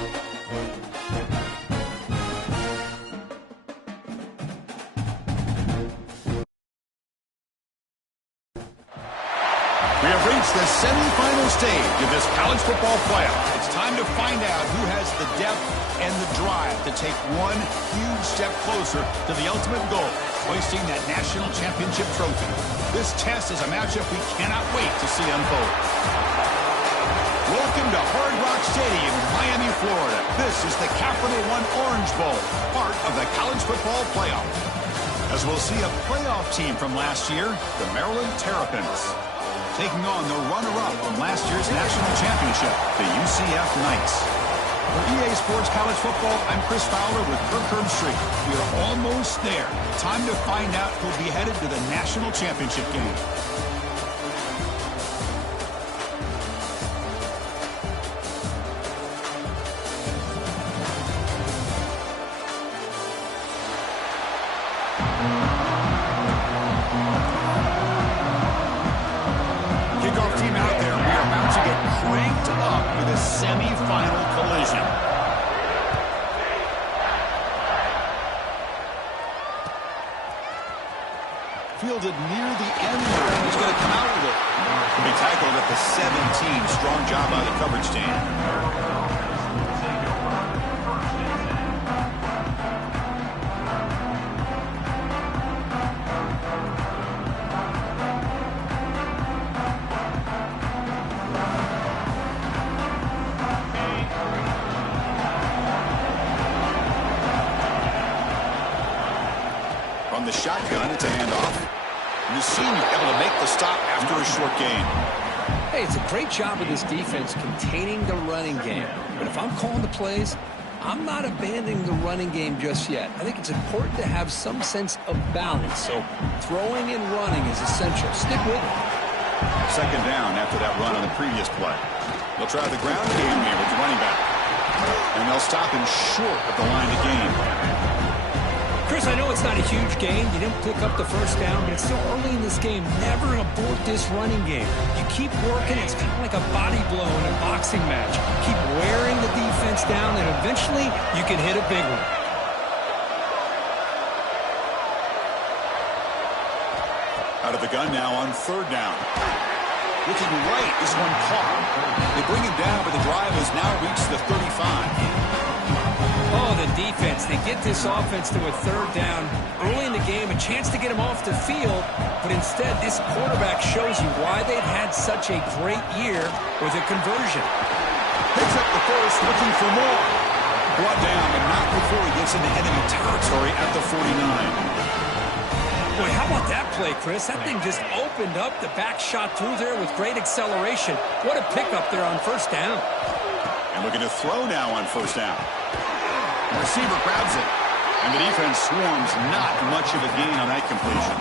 We have reached the semifinal stage of this college football playoff. It's time to find out who has the depth and the drive to take one huge step closer to the ultimate goal, hoisting that national championship trophy. This test is a matchup we cannot wait to see unfold. Welcome to Hard Rock Stadium in Miami, Florida. This is the Capital One Orange Bowl, part of the college football playoff. As we'll see a playoff team from last year, the Maryland Terrapins, taking on the runner-up from last year's national championship, the UCF Knights. For EA Sports College Football, I'm Chris Fowler with Kirk Herbstreit. We are almost there. Time to find out who'll be headed to the national championship game. Semi-final collision. Fielded near the end there. He's going to come out with it. He'll be tackled at the 17. Strong job by the coverage team. From the shotgun, it's a handoff. And the senior able to make the stop after a short gain. Hey, it's a great job of this defense containing the running game. But if I'm calling the plays, I'm not abandoning the running game just yet. I think it's important to have some sense of balance. So throwing and running is essential. Stick with it. Second down after that run on the previous play. They'll try the ground game here with the running back. And they'll stop him short of the line to gain. Chris, I know it's not a huge gain. You didn't pick up the first down, but it's still early in this game. Never abort this running game. You keep working. It's kind of like a body blow in a boxing match. Keep wearing the defense down, and eventually you can hit a big one. Out of the gun now on third down. Looking right, this one caught. They bring him down, but the drive has now reached the 35. Oh, the defense. They get this offense to a third down early in the game, a chance to get him off the field, but instead this quarterback shows you why they've had such a great year with a conversion. Picks up the first, looking for more. Brought down, but not before he gets into enemy territory at the 49. Boy, how about that play, Chris? That thing just opened up. The back shot through there with great acceleration. What a pickup there on first down. And looking to throw now on first down. The receiver grabs it, and the defense swarms. Not much of a gain on that completion.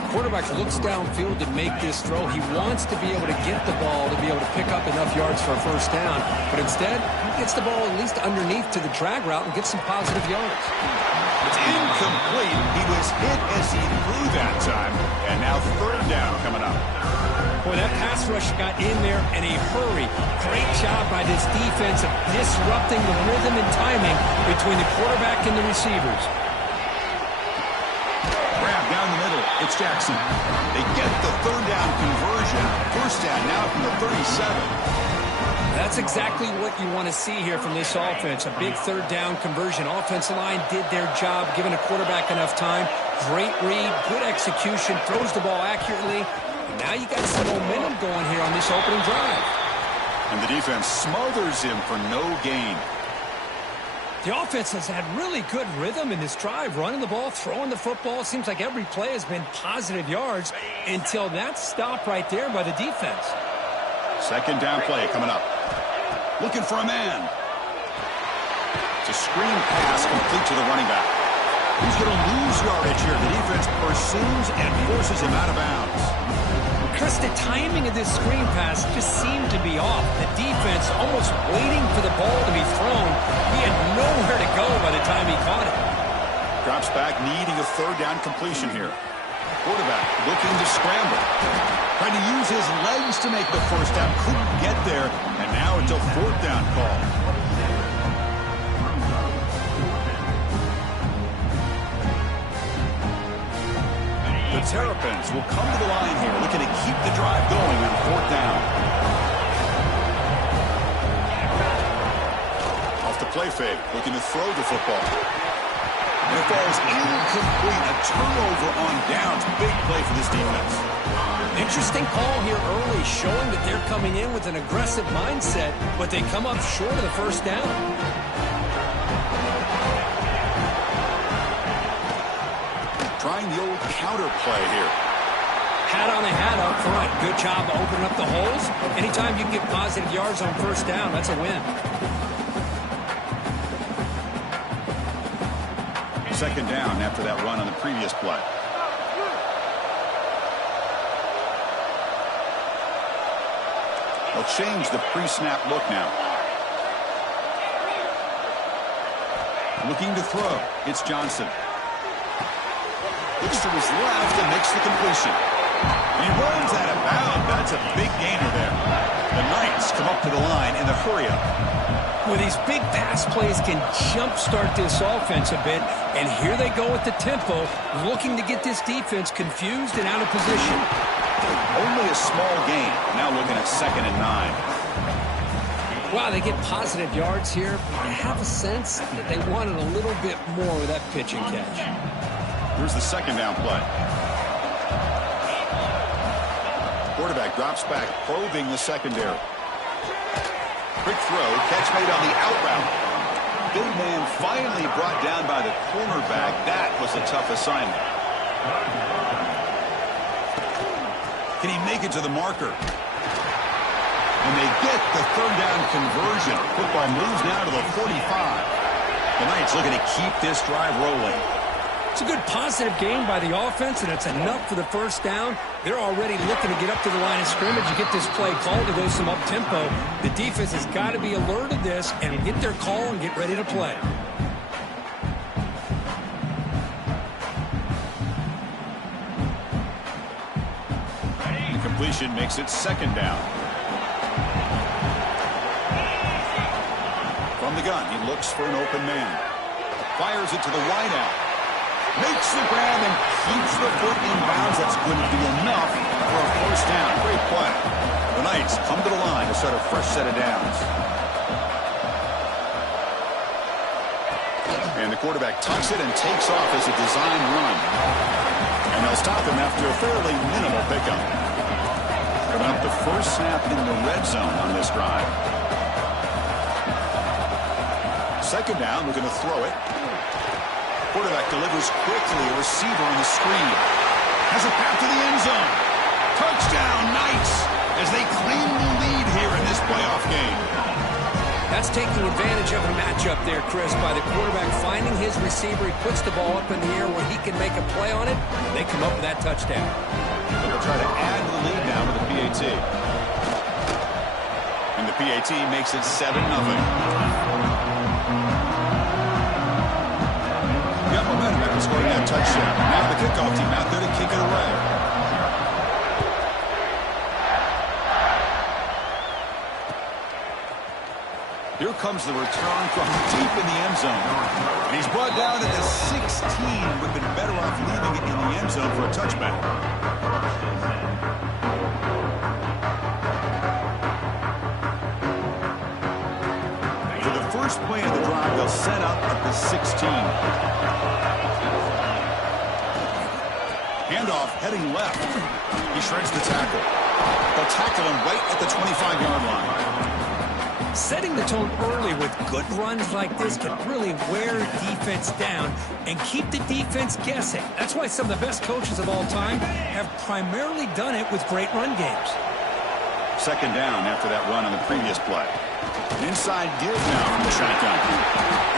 The quarterback looks downfield to make this throw. He wants to be able to get the ball to be able to pick up enough yards for a first down, but instead, he gets the ball at least underneath to the drag route and gets some positive yards. It's incomplete. He was hit as he threw that time, and now third down coming up. Boy, that pass rush got in there in a hurry. Great job by this defense of disrupting the rhythm and timing between the quarterback and the receivers. Grab down the middle. It's Jackson. They get the third down conversion. First down now from the 37. That's exactly what you want to see here from this offense. A big third down conversion. Offensive line did their job, giving a quarterback enough time. Great read, good execution, throws the ball accurately. Now you got some momentum going here on this opening drive. And the defense smothers him for no gain. The offense has had really good rhythm in this drive, running the ball, throwing the football. It seems like every play has been positive yards until that stop right there by the defense. Second down play coming up. Looking for a man. It's a screen pass complete to the running back. He's going to lose yardage here. The defense pursues and forces him out of bounds. Chris, the timing of this screen pass just seemed to be off. The defense almost waiting for the ball to be thrown. He had nowhere to go by the time he caught it. Drops back, needing a third down completion here. Quarterback looking to scramble. Trying to use his legs to make the first down. Couldn't get there, and now it's a fourth down call. Terrapins will come to the line here, looking to keep the drive going on 4th down. Off the play fake, looking to throw the football. And it falls incomplete. A turnover on downs. Big play for this defense. Interesting call here early, showing that they're coming in with an aggressive mindset, but they come up short of the first down. Trying the old counter play here. Hat on a hat up front. Good job opening up the holes. Anytime you can get positive yards on first down, that's a win. 2nd down after that run on the previous play. They'll change the pre-snap look now. Looking to throw. It's Johnson. Looks to his left and makes the completion. He runs out of bounds. That's a big gainer there. The Knights come up to the line in the hurry-up. Well, these big pass plays can jumpstart this offense a bit, and here they go with the tempo, looking to get this defense confused and out of position. Only a small gain. Now looking at 2nd and 9. Wow, they get positive yards here. I have a sense that they wanted a little bit more with that pitch and catch. Here's the 2nd down play. Quarterback drops back, probing the secondary. Quick throw, catch made on the out route. Big man finally brought down by the cornerback. That was a tough assignment. Can he make it to the marker? And they get the 3rd down conversion. Football moves now to the 45. The Knights looking to keep this drive rolling. It's a good positive game by the offense, and it's enough for the first down. They're already looking to get up to the line of scrimmage. You get this play called to go some up-tempo. The defense has got to be alert of this and get their call and get ready to play. The completion makes it 2nd down. From the gun, he looks for an open man. Fires it to the wideout. Makes the grab and keeps the foot in bounds. That's going to be enough for a first down. Great play. The Knights come to the line to start a fresh set of downs. And the quarterback tucks it and takes off as a design run. And they'll stop him after a fairly minimal pickup. Coming up the first snap in the red zone on this drive. 2nd down, we're going to throw it. Quarterback delivers quickly, a receiver on the screen. Has a path to the end zone. Touchdown, Knights, as they claim the lead here in this playoff game. That's taking advantage of a matchup there, Chris, by the quarterback finding his receiver. He puts the ball up in the air where he can make a play on it. They come up with that touchdown. They'll try to add to the lead now with the PAT. And the PAT makes it 7-0. Got momentum after scoring that touchdown. Now the kickoff team out there to kick it away. Here comes the return from deep in the end zone. And he's brought down at the 16. Would have been better off leaving it in the end zone for a touchback. For the first play of the drive, they'll set up at the 16. Handoff heading left. He shreds the tackle. They'll tackle him right at the 25-yard line. Setting the tone early with good runs like this can really wear defense down and keep the defense guessing. That's why some of the best coaches of all time have primarily done it with great run games. 2nd down after that run on the previous play. Inside give now from the shotgun.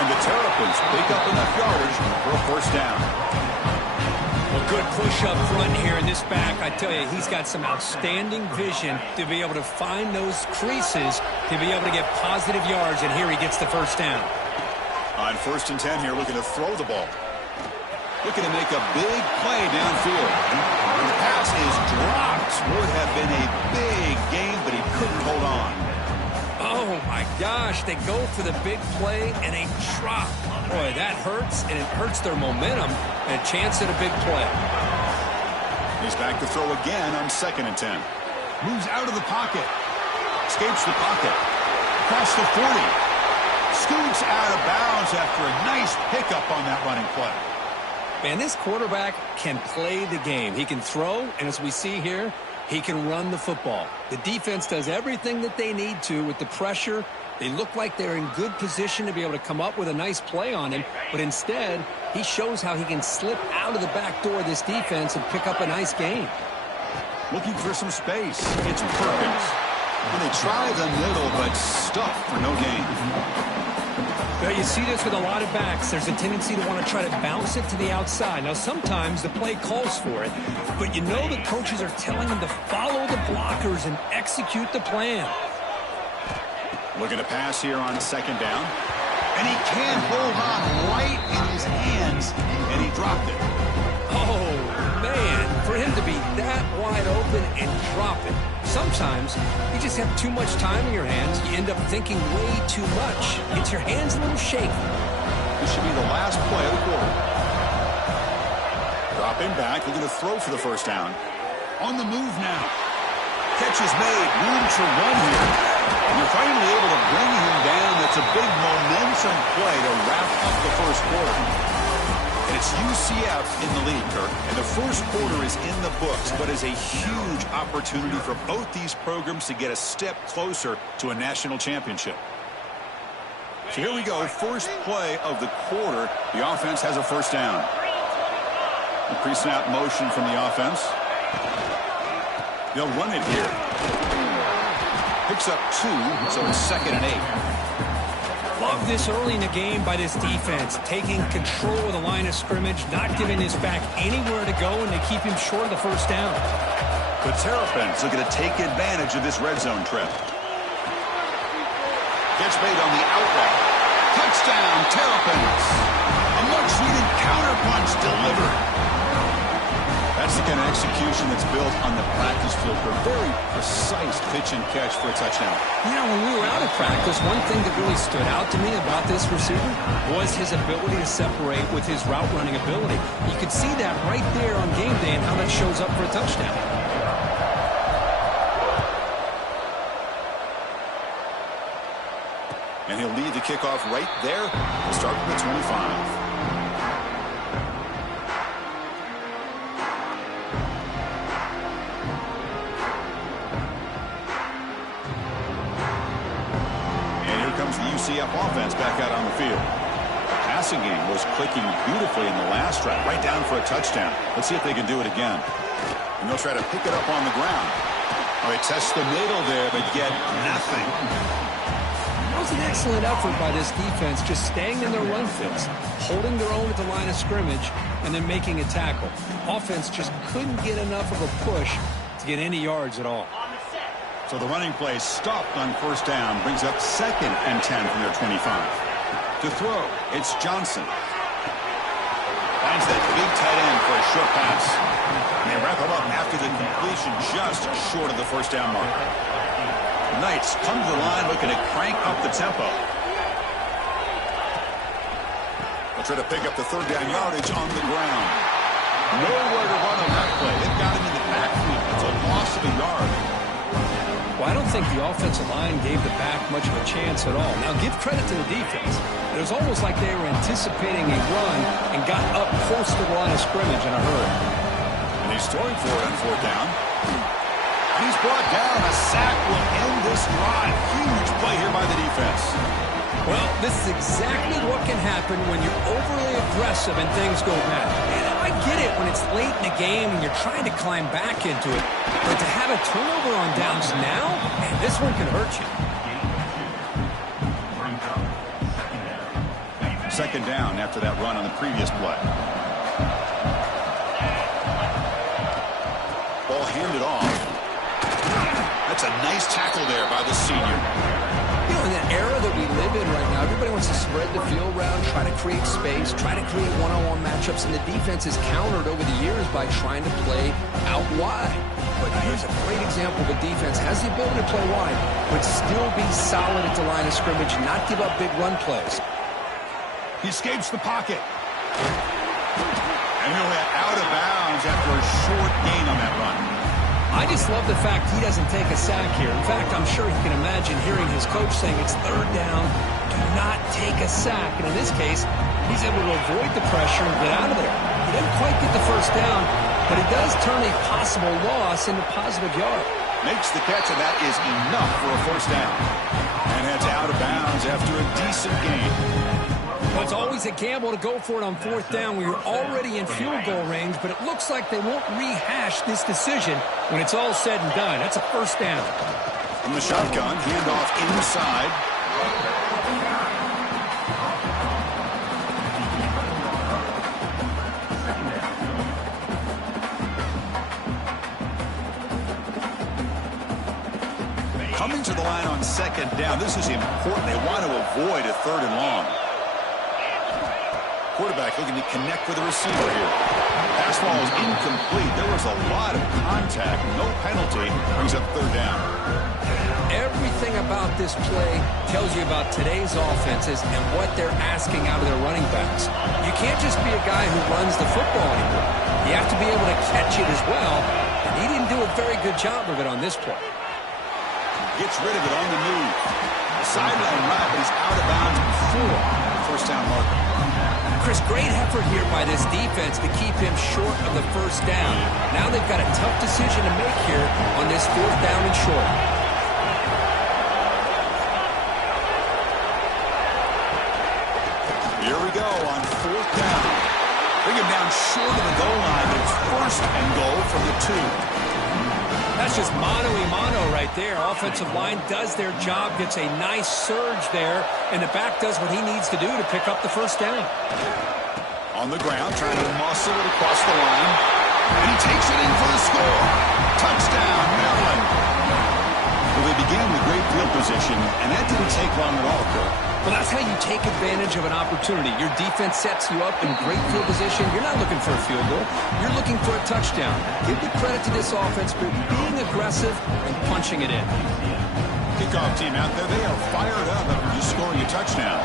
And the Terrapins pick up enough yardage for a first down. A good push up front here in this back. I tell you, he's got some outstanding vision to be able to find those creases, to be able to get positive yards, and here he gets the first down. On 1st and 10 here, looking to throw the ball. Looking to make a big play downfield. And the pass is dropped. Would have been a big game, but he couldn't hold on. Oh, my gosh. They go for the big play, and they drop. Boy, that hurts, and it hurts their momentum and a chance at a big play. He's back to throw again on 2nd and 10. Moves out of the pocket. Escapes the pocket. Across the 40. Scoots out of bounds after a nice pickup on that running play. Man, this quarterback can play the game. He can throw, and as we see here, he can run the football. The defense does everything that they need to with the pressure. They look like they're in good position to be able to come up with a nice play on him, but instead, he shows how he can slip out of the back door of this defense and pick up a nice gain. Looking for some space. It's Perkins. And they try the middle, but stuffed for no gain. Well, you see this with a lot of backs. There's a tendency to want to try to bounce it to the outside. Now, sometimes the play calls for it, but you know the coaches are telling them to follow the blockers and execute the plan. Looking to pass here on 2nd down. And he can't hold on right in his hands, and he dropped it. Oh, man, for him to be that wide open and drop it. Sometimes you just have too much time in your hands. You end up thinking way too much. Gets your hands a little shaky. This should be the last play of the quarter. Dropping back, looking to throw for the 1st down. On the move now. Catch is made, room to run here. And you're finally able to bring him down. That's a big momentum play to wrap up the 1st quarter. And it's UCF in the lead, Kirk. And the 1st quarter is in the books, but is a huge opportunity for both these programs to get a step closer to a national championship. So here we go, 1st play of the quarter. The offense has a 1st down. The pre-snap motion from the offense. They'll run it here. Picks up 2, so it's 2nd and 8. Love this early in the game by this defense, taking control of the line of scrimmage, not giving this back anywhere to go, and they keep him short of the 1st down. The Terrapins looking to take advantage of this red zone trip. Catch made on the outlet. Touchdown, Terrapins. A much-needed counterpunch delivered. That's the kind of execution that's built on the practice field for a very precise pitch and catch for a touchdown. You know, when we were out of practice, one thing that really stood out to me about this receiver was his ability to separate with his route running ability. You could see that right there on game day and how that shows up for a touchdown. And he'll lead the kickoff right there. We'll start with the 25. UCF offense back out on the field. The passing game was clicking beautifully in the last drive, right down for a touchdown. Let's see if they can do it again. And they'll try to pick it up on the ground. Oh, they test the middle there, but get nothing. That was an excellent effort by this defense, just staying in their run fits, holding their own at the line of scrimmage, and then making a tackle. Offense just couldn't get enough of a push to get any yards at all. So the running play stopped on 1st down, brings up 2nd and 10 from their 25. To throw, it's Johnson. Finds that big tight end for a short pass. And they wrap him up after the completion just short of the 1st down mark. Knights come to the line looking to crank up the tempo. They'll try to pick up the 3rd down yardage on the ground. Nowhere to run on that play. They've got him in the backfield. It's a loss of a yard. Well, I don't think the offensive line gave the back much of a chance at all. Now, give credit to the defense. It was almost like they were anticipating a run and got up close to the line of scrimmage in a hurry. And he's throwing for it on 4th down. He's brought down. A sack will end this drive. Huge play here by the defense. Well, this is exactly what can happen when you're overly aggressive and things go bad. And I get it when it's late in the game and you're trying to climb back into it. But to have a turnover on downs now, man, this one can hurt you. 2nd down after that run on the previous play. Ball handed off. That's a nice tackle there by the senior. You know, in the era that we live in right now, everybody wants to spread the field around, try to create space, try to create one-on-one matchups, and the defense is countered over the years by trying to play out wide. But here's a great example of a defense has the ability to play wide, but still be solid at the line of scrimmage and not give up big run plays. He escapes the pocket. And he'll hit out of bounds after a short gain on that run. I just love the fact he doesn't take a sack here. In fact, I'm sure he can imagine hearing his coach saying it's third down, do not take a sack. And in this case, he's able to avoid the pressure and get out of there. He doesn't quite get the first down, but it does turn a possible loss into positive yard. Makes the catch, and that is enough for a first down. And heads out of bounds after a decent gain. Well, it's always a gamble to go for it on fourth down when you're already in field goal range, but it looks like they won't rehash this decision when it's all said and done. That's a first down. From the shotgun, handoff inside. Coming to the line on second down, this is important. They want to avoid a third and long. Quarterback looking to connect with the receiver here. Pass ball is incomplete. There was a lot of contact. No penalty. Brings up third down. Everything about this play tells you about today's offenses and what they're asking out of their running backs. You can't just be a guy who runs the football anymore. You have to be able to catch it as well. And he didn't do a very good job of it on this play. Gets rid of it on the move. Sideline right, but he's out of bounds before the first down marker. Chris, great effort here by this defense to keep him short of the first down. Now they've got a tough decision to make here on this fourth down and short. Here we go on fourth down. Bring him down short of the goal line, but it's first and goal from the 2. That's just mano-a-mano right there. Offensive line does their job, gets a nice surge there, and the back does what he needs to do to pick up the first down. On the ground, trying to muscle it across the line. And he takes it in for the score. Touchdown, Maryland. Well, they began with great field position, and that didn't take long at all, Kurt. Well, that's how you take advantage of an opportunity. Your defense sets you up in great field position. You're not looking for a field goal. You're looking for a touchdown. Give the credit to this offense for being aggressive and punching it in. Kickoff team out there, they are fired up after just scoring a touchdown.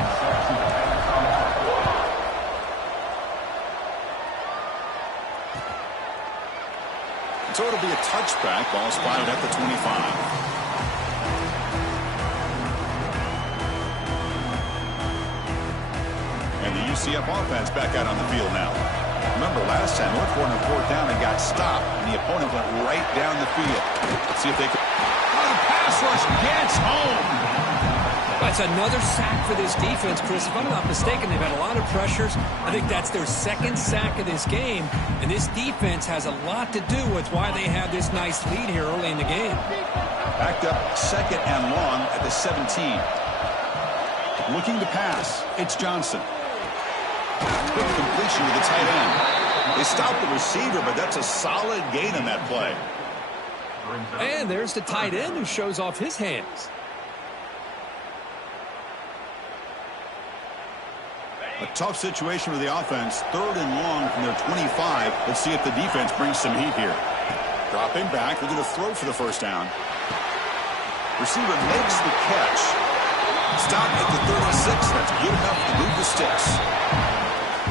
So it'll be a touchback. Ball spotted at the 25. And the UCF offense back out on the field now. Remember, last time, North Fork on fourth down and got stopped, and the opponent went right down the field. Let's see if they can. Oh, the pass rush gets home. That's another sack for this defense, Chris. If I'm not mistaken, they've had a lot of pressures. I think that's their second sack of this game, and this defense has a lot to do with why they have this nice lead here early in the game. Backed up second and long at the 17. Looking to pass. It's Johnson. Quick completion to the tight end. They stopped the receiver, but that's a solid gain on that play. And there's the tight end who shows off his hands. A tough situation for the offense. Third and long from their 25. Let's see if the defense brings some heat here. Dropping back. They're going to throw for the first down. Receiver makes the catch. Stop at the 36. That's good enough to move the sticks.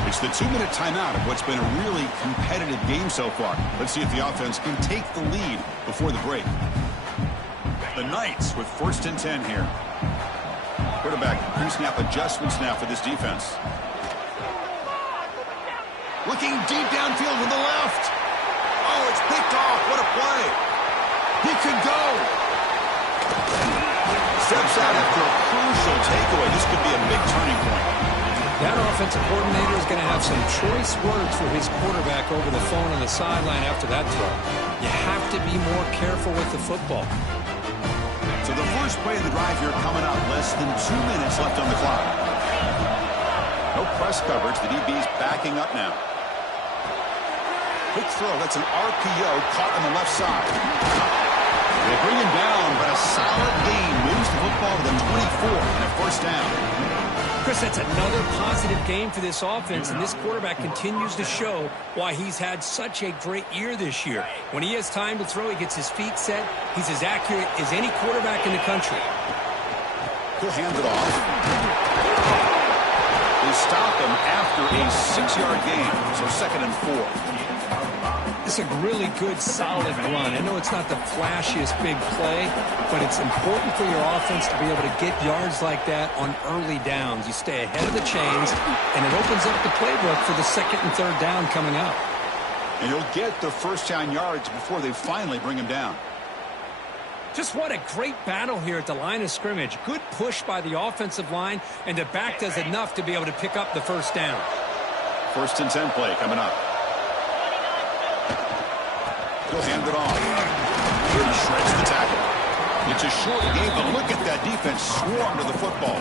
It's the 2-minute timeout of what's been a really competitive game so far. Let's see if the offense can take the lead before the break. The Knights with first and 10 here. Quarterback pre-snap adjustments now for this defense. Looking deep downfield to the left. Oh, it's picked off. What a play. He could go. Steps out after a crucial takeaway. This could be a big turning point. That offensive coordinator is going to have some choice words for his quarterback over the phone on the sideline after that throw. You have to be more careful with the football. So the first play of the drive here coming up. Less than 2 minutes left on the clock. No press coverage. The DB's backing up now. Quick throw. That's an RPO caught on the left side. They bring him down, but a solid gain moves the football to the 24 and a first down. Chris, that's another positive game for this offense, and this quarterback continues to show why he's had such a great year this year. When he has time to throw, he gets his feet set. He's as accurate as any quarterback in the country. He'll hand it off. They stop him after a 6 6-yard gain, so 2nd and 4. It's a really good, solid run. I know it's not the flashiest big play, but it's important for your offense to be able to get yards like that on early downs. You stay ahead of the chains, and it opens up the playbook for the 2nd and 3rd down coming up. And you'll get the first down yards before they finally bring him down. Just what a great battle here at the line of scrimmage. Good push by the offensive line, and the back does enough to be able to pick up the first down. 1st and 10 play coming up. He'll hand it off. He shreds the tackle. It's a short game, but look at that defense swarm to the football.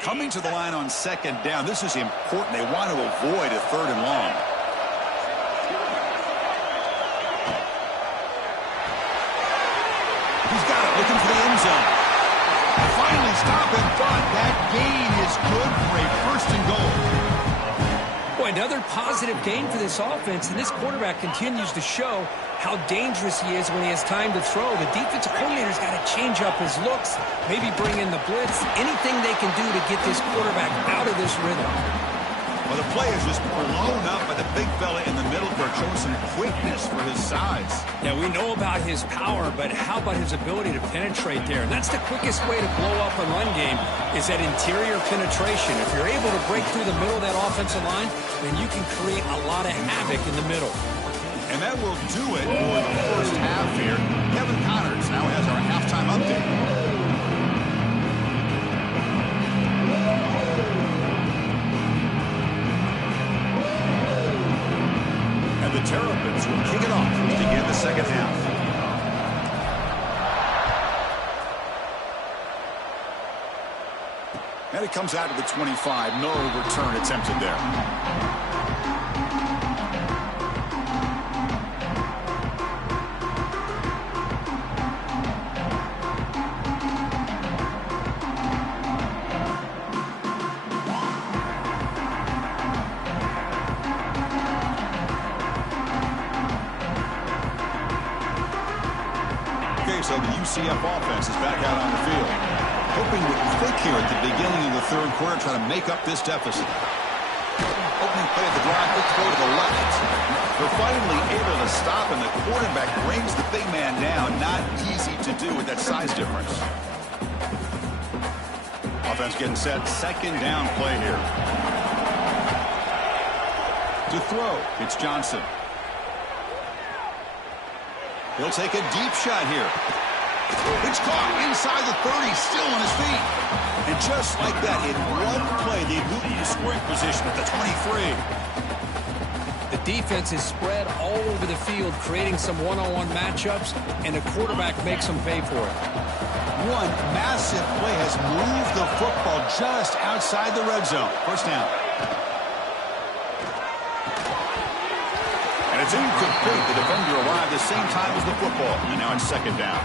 Coming to the line on 2nd down. This is important. They want to avoid a 3rd and long. He's got it, looking for the end zone. Finally stopping, but that gain is good for a 1st and goal. Boy, another positive gain for this offense, and this quarterback continues to show how dangerous he is when he has time to throw. The defensive coordinator's got to change up his looks, maybe bring in the blitz, anything they can do to get this quarterback out of this rhythm. Well, the play is just blown up by the big fella in the middle for showing some quickness for his size. Yeah, we know about his power, but how about his ability to penetrate there? And that's the quickest way to blow up a run game is that interior penetration. If you're able to break through the middle of that offensive line, then you can create a lot of havoc in the middle. And that will do it for the first half here. Kevin Connors now has our halftime update. And the Terrapins will kick it off to begin the 2nd half. And it comes out to the 25. No return attempted there. So the UCF offense is back out on the field. Hoping to click here at the beginning of the 3rd quarter, trying to make up this deficit. Opening play of the drive, quick throw to the left. They're finally able to stop, and the quarterback brings the big man down. Not easy to do with that size difference. Offense getting set. 2nd down play here. To throw, it's Johnson. He'll take a deep shot here. It's caught inside the 30, still on his feet. And just like that, in one play, they move into scoring position at the 23. The defense is spread all over the field, creating some one-on-one matchups, and the quarterback makes them pay for it. One massive play has moved the football just outside the red zone. First down. And it's incomplete. The defender arrived the same time as the football. And now it's 2nd down.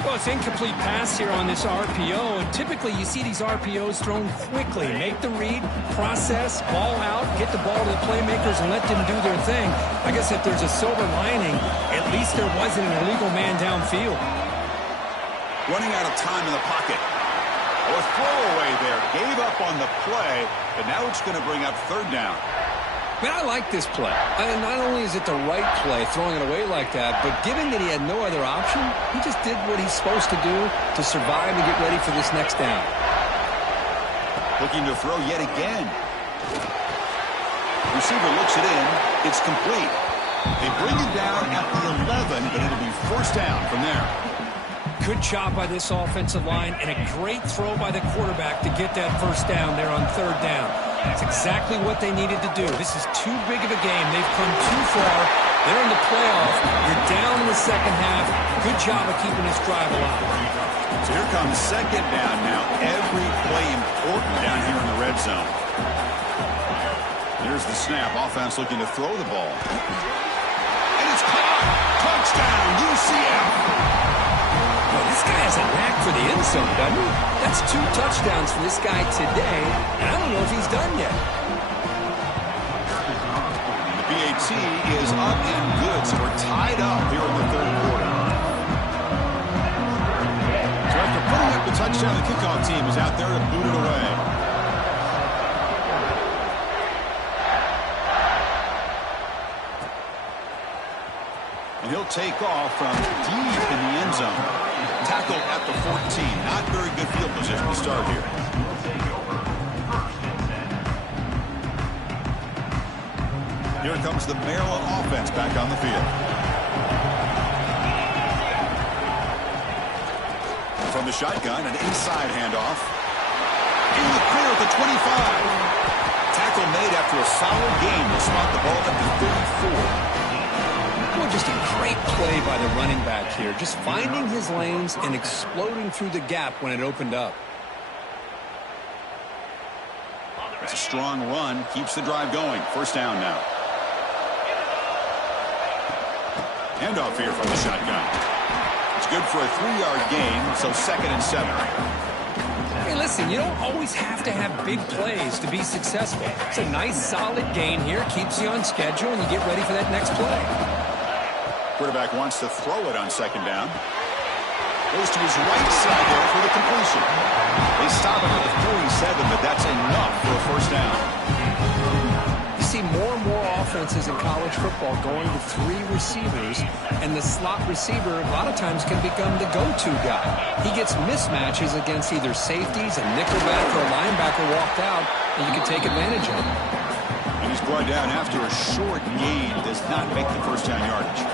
Well, it's incomplete pass here on this RPO, and typically you see these RPOs thrown quickly. Make the read, process, ball out, get the ball to the playmakers and let them do their thing. I guess if there's a silver lining, at least there wasn't an illegal man downfield. Running out of time in the pocket. A throwaway there. Gave up on the play, but now it's going to bring up 3rd down. Man, I like this play. And not only is it the right play, throwing it away like that, but given that he had no other option, he just did what he's supposed to do to survive and get ready for this next down. Looking to throw yet again. Receiver looks it in. It's complete. They bring it down at the 11, but it'll be 1st down from there. Good job by this offensive line, and a great throw by the quarterback to get that 1st down there on 3rd down. That's exactly what they needed to do. This is too big of a game. They've come too far. They're in the playoff. You're down in the 2nd half. Good job of keeping this drive alive. So here comes 2nd down now. Every play important down here in the red zone. Here's the snap. Offense looking to throw the ball. And it's caught. Touchdown, UCF. Well, this guy has a knack for the end zone, doesn't he? That's 2 touchdowns for this guy today, and I don't know if he's done yet. The BAT is up and good, so we're tied up here in the third quarter. So after putting up the touchdown, the kickoff team is out there to boot it away. And he'll take off from deep in the end zone. Tackle at the 14. Not very good field position to start here. Here comes the Maryland offense back on the field. From the shotgun, an inside handoff. In the clear at the 25. Tackle made after a solid gain. Will spot the ball at the 34. Well, just a great play by the running back here. Just finding his lanes and exploding through the gap when it opened up. It's a strong run. Keeps the drive going. First down now. Handoff here from the shotgun. It's good for a 3-yard gain, so 2nd and 7. Hey, listen, you don't always have to have big plays to be successful. It's a nice, solid gain here. Keeps you on schedule, and you get ready for that next play. Quarterback wants to throw it on 2nd down. Goes to his right side there for the completion. They stop him at the 47, but that's enough for a first down. You see more and more offenses in college football going to 3 receivers, and the slot receiver a lot of times can become the go-to guy. He gets mismatches against either safeties, a nickelback, or a linebacker walked out, and you can take advantage of it. And he's brought down after a short gain. Does not make the first down yardage.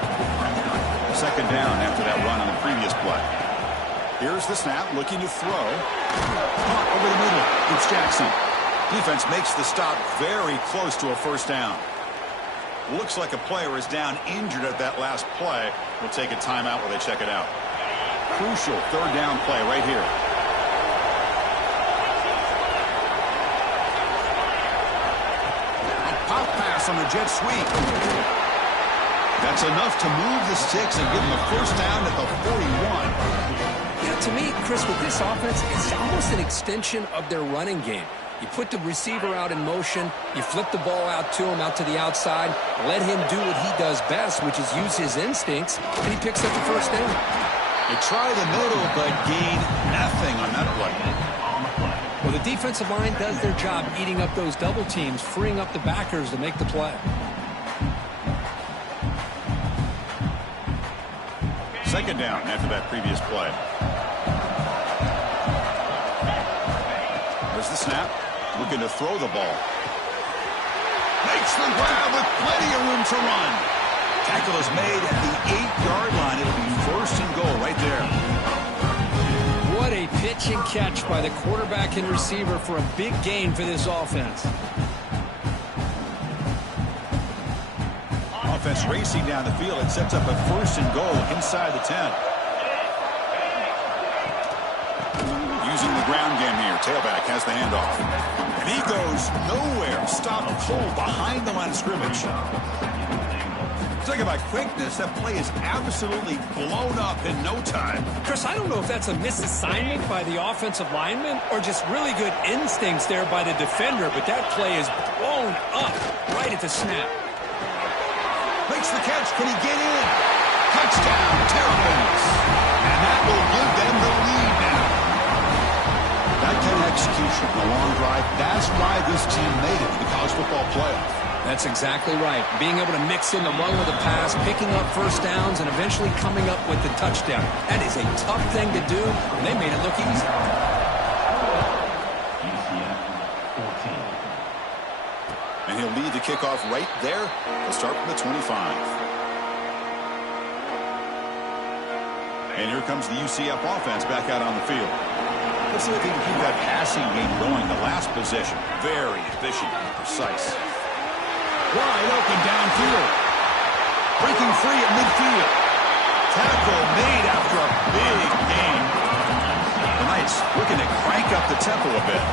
2nd down after that run on the previous play. Here's the snap, looking to throw. Caught over the middle. It's Jackson. Defense makes the stop very close to a first down. Looks like a player is down injured at that last play. We'll take a timeout while they check it out. Crucial 3rd down play right here. A pop pass on the jet sweep. That's enough to move the sticks and give them a first down at the 41. Yeah, to me, Chris, with this offense, it's almost an extension of their running game. You put the receiver out in motion, you flip the ball out to him, out to the outside, let him do what he does best, which is use his instincts, and he picks up the first down. They try the middle, but gain nothing on that play. Well, the defensive line does their job eating up those double teams, freeing up the backers to make the play. 2nd down after that previous play. There's the snap. Looking to throw the ball. Makes the grab with plenty of room to run. Tackle is made at the 8-yard line. It'll be 1st and goal right there. What a pitch and catch by the quarterback and receiver for a big gain for this offense. Offense racing down the field. It sets up a 1st and goal inside the 10. Using the ground game here. Tailback has the handoff. And he goes nowhere. Stop cold behind the line of scrimmage. Talking about quickness, that play is absolutely blown up in no time. Chris, I don't know if that's a misassignment by the offensive lineman or just really good instincts there by the defender, but that play is blown up right at the snap. Makes the catch. Can he get in? Touchdown, Terrapins. And that will give them the lead now. That kind of execution, the long drive, that's why this team made it to the college football playoff. That's exactly right. Being able to mix in the run with the pass, picking up first downs, and eventually coming up with the touchdown. That is a tough thing to do, and they made it look easy. UCF 14. And he'll lead the kickoff right there. He'll start from the 25. And here comes the UCF offense back out on the field. Let's see if he can keep that passing game going. The last possession, very efficient and precise. Wide open downfield. Breaking free at midfield. Tackle made after a big gain. The Knights looking to crank up the tempo a bit.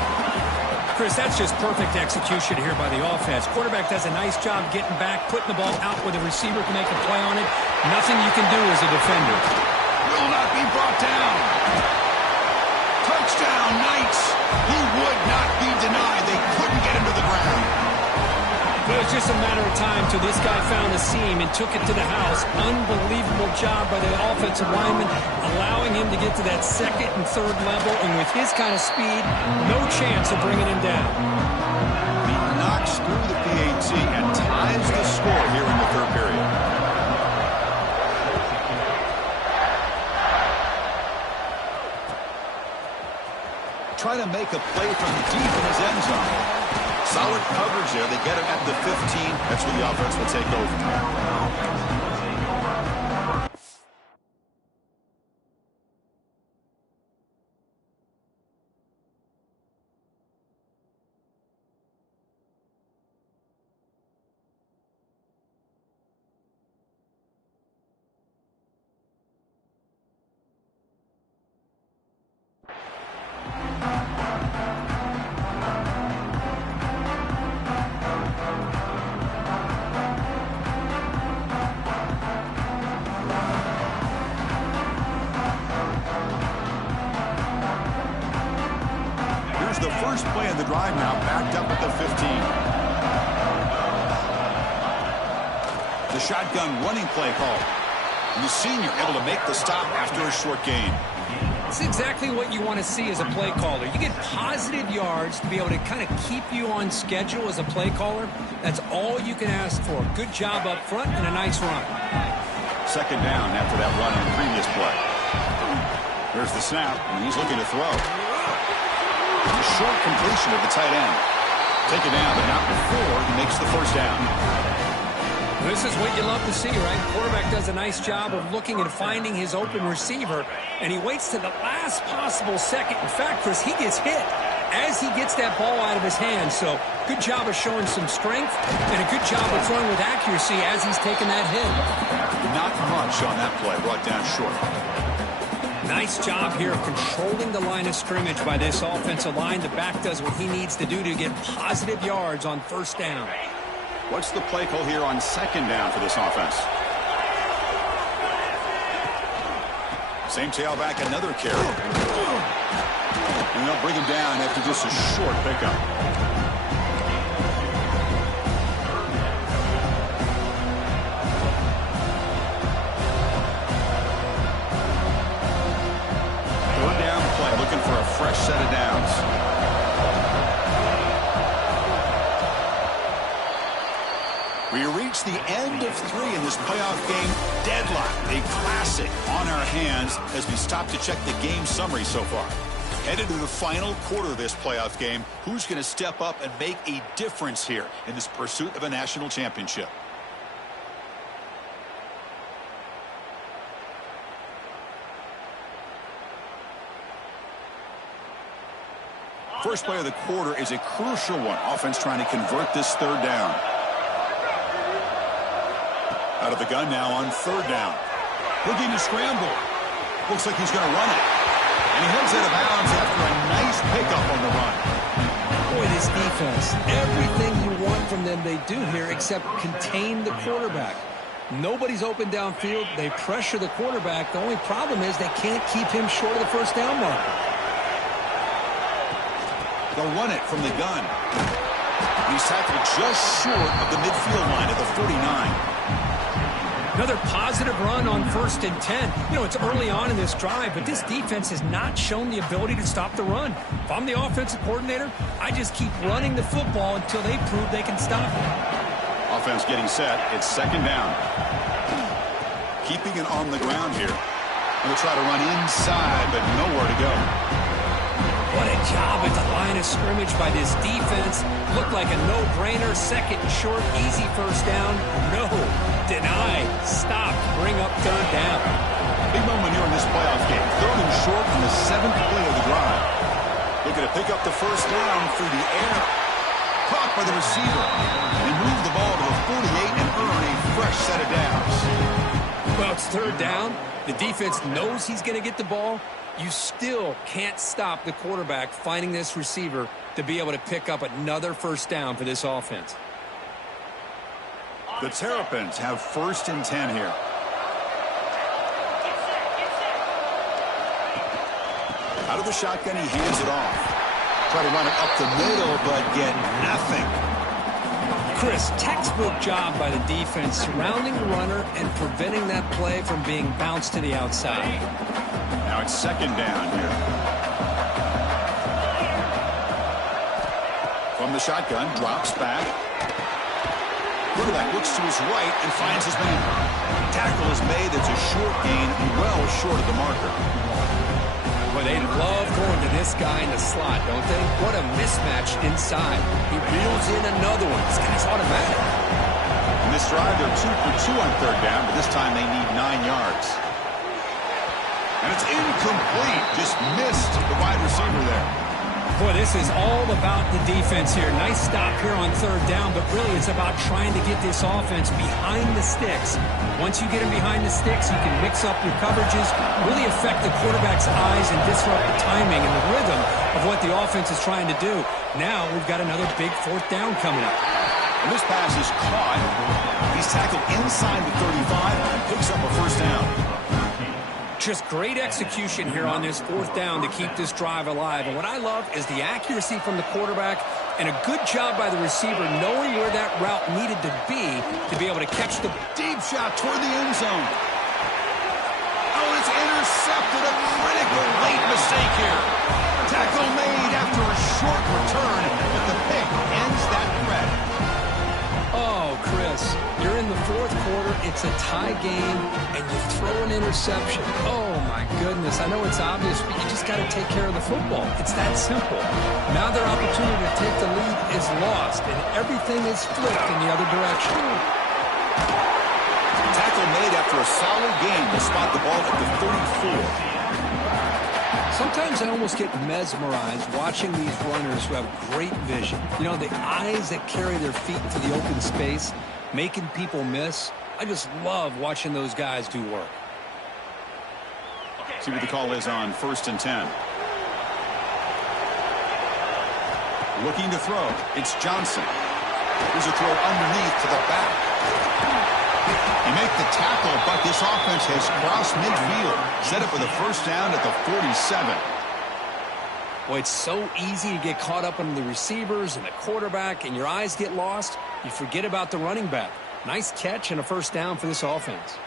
Chris, that's just perfect execution here by the offense. Quarterback does a nice job getting back, putting the ball out where the receiver can make a play on it. Nothing you can do as a defender. Will not be brought down. Touchdown, Knights. He would not be denied. They couldn't get him to the ground. Good was just a matter of time till this guy found a seam and took it to the house. Unbelievable job by the offensive lineman, allowing him to get to that second and third level. And with his kind of speed, no chance of bringing him down. He knocks through the PAT and ties the score here in the third period. Try to make a play from deep in his end zone. Solid coverage there. They get it at the 15. That's where the offense will take over. The first play of the drive now backed up at the 15. The shotgun running play call. And the senior able to make the stop after a short gain. It's exactly what you want to see as a play caller. You get positive yards to be able to kind of keep you on schedule as a play caller. That's all you can ask for. Good job up front and a nice run. Second down after that run in the previous play. There's the snap, and he's looking to throw. A short completion of the tight end. Take it down, but not before he makes the first down. This is what you love to see, right? Quarterback does a nice job of looking and finding his open receiver, and he waits to the last possible second. In fact, Chris, he gets hit as he gets that ball out of his hands. So good job of showing some strength and a good job of throwing with accuracy as he's taking that hit. Not much on that play, brought down short. Nice job here of controlling the line of scrimmage by this offensive line. The back does what he needs to do to get positive yards on first down. What's the play call here on second down for this offense? Same tailback, another carry. And they'll bring him down after just a short pickup. For a fresh set of downs. We reach the end of 3 in this playoff game. Deadlock, a classic on our hands as we stop to check the game summary so far. Headed to the final quarter of this playoff game, who's going to step up and make a difference here in this pursuit of a national championship? First play of the quarter is a crucial one. Offense trying to convert this third down. Out of the gun now on third down. Looking to scramble. Looks like he's going to run it. And he heads out of bounds after a nice pickup on the run. Boy, this defense, everything you want from them they do here except contain the quarterback. Nobody's open downfield. They pressure the quarterback. The only problem is they can't keep him short of the first down marker. They'll run it from the gun. He's tackled just short of the midfield line at the 49. Another positive run on 1st and 10. You know, it's early on in this drive, but this defense has not shown the ability to stop the run. If I'm the offensive coordinator, I just keep running the football until they prove they can stop it. Offense getting set. It's second down. Keeping it on the ground here. They'll try to run inside, but nowhere to go. What a job at the line of scrimmage by this defense. Looked like a no-brainer. Second and short, easy first down. No, deny, stop, bring up third down. Big moment here in this playoff game. Third and short on the 7th play of the drive. Looking to pick up the first down through the air. Caught by the receiver. And move the ball to the 48 and earn a fresh set of downs. Well, it's third down. The defense knows he's going to get the ball. You still can't stop the quarterback finding this receiver to be able to pick up another first down for this offense. The Terrapins have 1st and 10 here. Out of the shotgun, he hands it off. Try to run it up the middle, but get nothing. Chris, textbook job by the defense surrounding the runner and preventing that play from being bounced to the outside. Now it's second down here. From the shotgun, drops back. Quarterback looks to his right and finds his man. Tackle is made. It's a short gain, well short of the marker. Well, they love going to this guy in the slot, don't they? What a mismatch inside. He reels in another one. This guy's automatic. In this drive, they're 2 for 2 on third down, but this time they need 9 yards. And it's incomplete. Just missed the wide receiver there. Boy, this is all about the defense here. Nice stop here on third down, but really it's about trying to get this offense behind the sticks. Once you get him behind the sticks, you can mix up your coverages, really affect the quarterback's eyes and disrupt the timing and the rhythm of what the offense is trying to do. Now we've got another big fourth down coming up. And this pass is caught. He's tackled inside the 35 and picks up a first down. Just great execution here on this fourth down to keep this drive alive. And what I love is the accuracy from the quarterback and a good job by the receiver knowing where that route needed to be able to catch the deep shot toward the end zone. Oh, it's intercepted. A critical late mistake here. Tackle made after a short return, but the pick ends that threat. Oh, Chris, you're in the fourth quarter. It's a tie game, and you throw an interception. Oh, my goodness. I know it's obvious, but you just got to take care of the football. It's that simple. Now their opportunity to take the lead is lost, and everything is flipped in the other direction. Tackle made after a solid game to spot the ball at the 34. Sometimes I almost get mesmerized watching these runners who have great vision. You know, the eyes that carry their feet to the open space, making people miss. I just love watching those guys do work. See what the call is on 1st and 10. Looking to throw. It's Johnson. Here's a throw underneath to the back. You make the tackle, but this offense has crossed midfield. Set up with a first down at the 47. Boy, it's so easy to get caught up on the receivers and the quarterback, and your eyes get lost. You forget about the running back. Nice catch and a first down for this offense.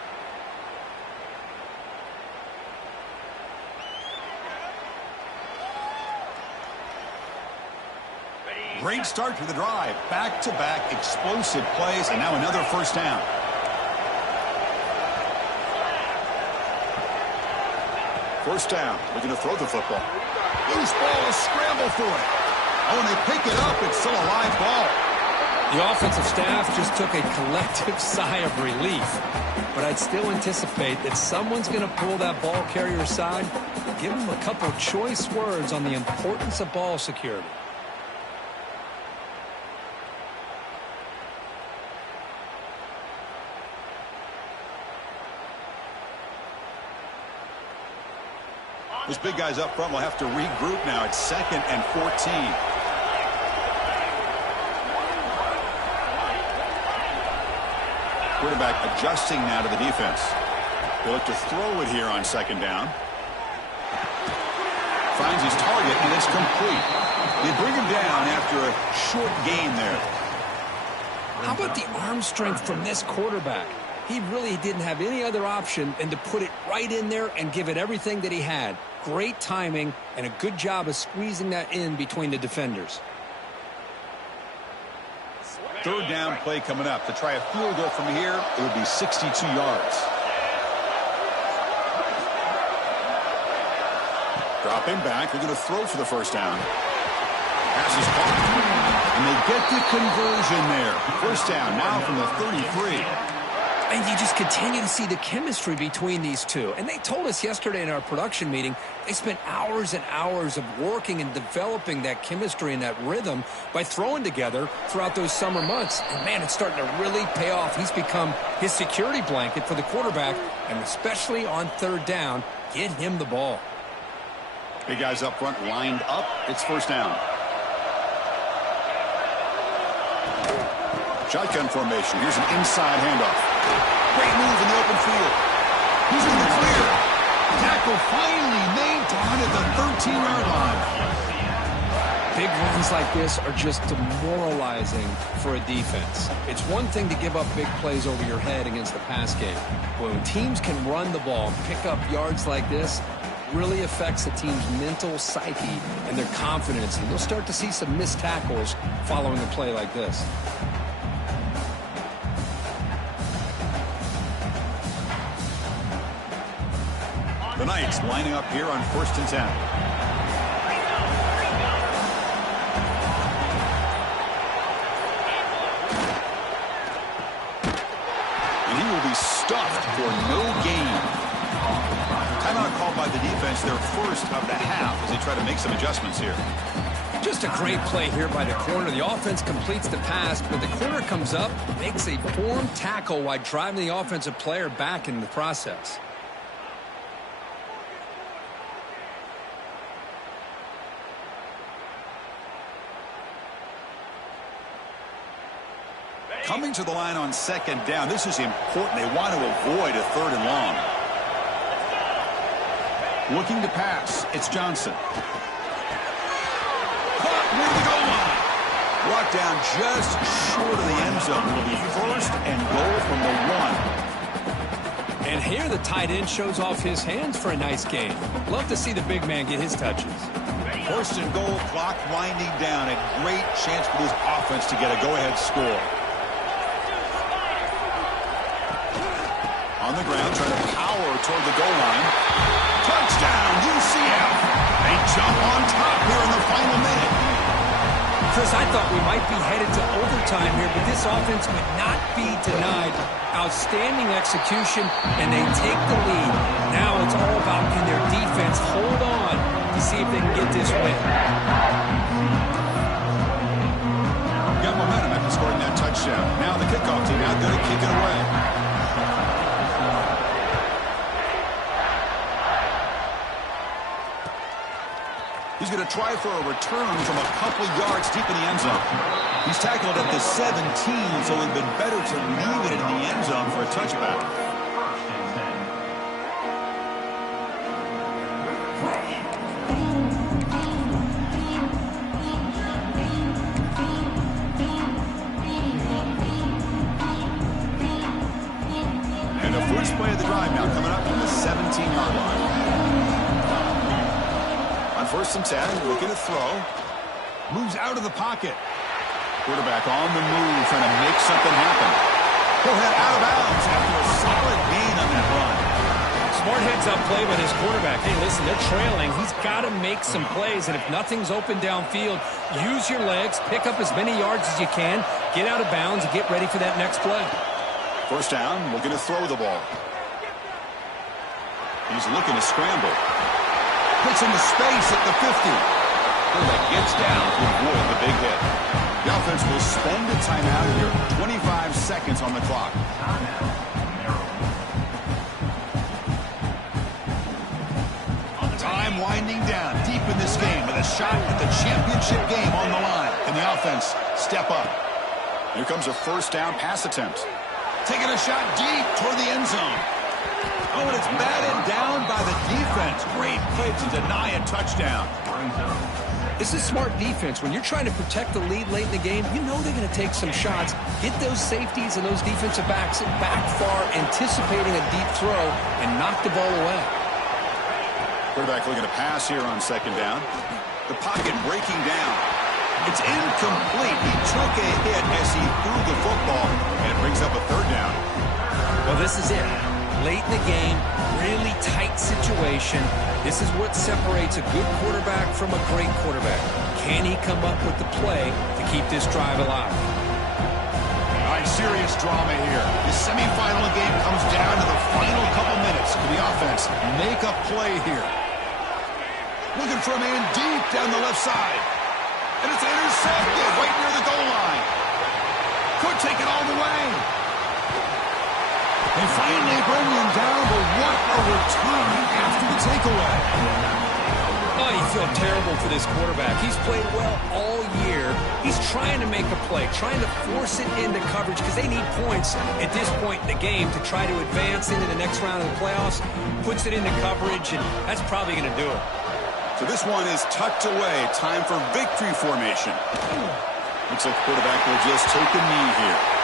Great start to the drive. Back-to-back explosive plays, and now another first down. First down. Looking to throw the football. Loose ball, a scramble for it. Oh, and they pick it up. It's still a live ball. The offensive staff just took a collective sigh of relief. But I'd still anticipate that someone's going to pull that ball carrier aside, give him a couple choice words on the importance of ball security. Those big guys up front will have to regroup now. It's 2nd and 14. Quarterback adjusting now to the defense. They look to throw it here on 2nd down. Finds his target, and it's complete. They bring him down after a short gain there. How about the arm strength from this quarterback? He really didn't have any other option than to put it right in there and give it everything that he had. Great timing and a good job of squeezing that in between the defenders. Third down play coming up. To try a field goal from here, it would be 62 yards. Dropping back. They're going to throw for the first down. Pass is caught. And they get the conversion there. First down now from the 33. And you just continue to see the chemistry between these two. And they told us yesterday in our production meeting, they spent hours and hours of working and developing that chemistry and that rhythm by throwing together throughout those summer months. And, man, it's starting to really pay off. He's become his security blanket for the quarterback, and especially on third down, get him the ball. Big guys up front lined up. It's first down. Shotgun formation. Here's an inside handoff. Great move in the open field. He's in the clear. Tackle finally made to run at the 13-yard line. Big runs like this are just demoralizing for a defense. It's one thing to give up big plays over your head against the pass game. But when teams can run the ball and pick up yards like this, it really affects the team's mental psyche and their confidence. And you'll start to see some missed tackles following a play like this. The Knights lining up here on 1st and 10. Stuffed for no gain. Timeout called by the defense, their first of the half, as they try to make some adjustments here. Just a great play here by the corner. The offense completes the pass, but the corner comes up, makes a form tackle while driving the offensive player back in the process. Coming to the line on 2nd down. This is important. They want to avoid a 3rd and long. Looking to pass. It's Johnson. Caught near the goal line. Brought down just short of the end zone. Will be 1st and goal from the 1. And here the tight end shows off his hands for a nice gain. Love to see the big man get his touches. 1st and goal, clock winding down. A great chance for this offense to get a go-ahead score. On the ground, trying to power toward the goal line. Touchdown, UCF. They jump on top here in the final minute. Chris, I thought we might be headed to overtime here, but this offense could not be denied. Outstanding execution, and they take the lead. Now it's all about can their defense hold on to see if they can get this win. Got momentum after scoring that touchdown. Now the kickoff team out there to kick it away. He's going to try for a return from a couple yards deep in the end zone. He's tackled at the 17, so it would have been better to leave it in the end zone for a touchback. And the first play of the drive now coming up from the 17-yard line. 1st and 10, looking to throw. Moves out of the pocket. Quarterback on the move, trying to make something happen. He'll head out of bounds after a solid gain on that run. Smart heads-up play by his quarterback. Hey, listen, they're trailing. He's got to make some plays, and if nothing's open downfield, use your legs, pick up as many yards as you can, get out of bounds, and get ready for that next play. 1st down, looking to throw the ball. He's looking to scramble. Puts into space at the 50. Quarterback gets down to avoid the big hit. The offense will spend a timeout here. 25 seconds on the clock. Time winding down deep in this game with a shot at the championship game on the line. Can the offense step up? Here comes a 1st down pass attempt. Taking a shot deep toward the end zone. Oh, and it's batted down by the defense. Great play to deny a touchdown. This is smart defense. When you're trying to protect the lead late in the game, you know they're going to take some shots. Get those safeties and those defensive backs back far, anticipating a deep throw, and knock the ball away. Quarterback looking to pass here on 2nd down. The pocket breaking down. It's incomplete. He took a hit as he threw the football, and it brings up a 3rd down. Well, this is it. Late in the game, really tight situation. This is what separates a good quarterback from a great quarterback. Can he come up with the play to keep this drive alive? All right, serious drama here. The semifinal game comes down to the final couple minutes. Can the offense make a play here? Looking for a man deep down the left side. And it's intercepted right near the goal line. Could take it all the way. They finally bring him down, but what a return after the takeaway. Oh, you feel terrible for this quarterback. He's played well all year. He's trying to make a play, trying to force it into coverage because they need points at this point in the game to try to advance into the next round of the playoffs. Puts it into coverage, and that's probably going to do it. So this one is tucked away. Time for victory formation. Looks like the quarterback will just take a knee here.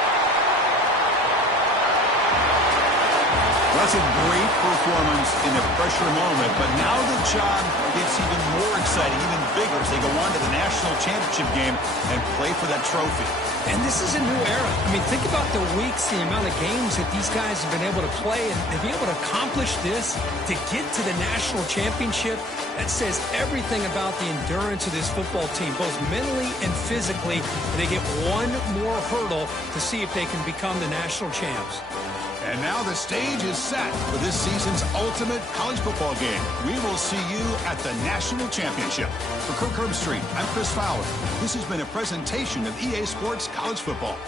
That's a great performance in a pressure moment, but now the job gets even more exciting, even bigger as they go on to the national championship game and play for that trophy. And this is a new era. I mean, think about the weeks, the amount of games that these guys have been able to play, and to be able to accomplish this, to get to the national championship, that says everything about the endurance of this football team, both mentally and physically. They get one more hurdle to see if they can become the national champs. And now the stage is set for this season's ultimate college football game. We will see you at the national championship. For Kirk Herbstreit, I'm Chris Fowler. This has been a presentation of EA Sports College Football.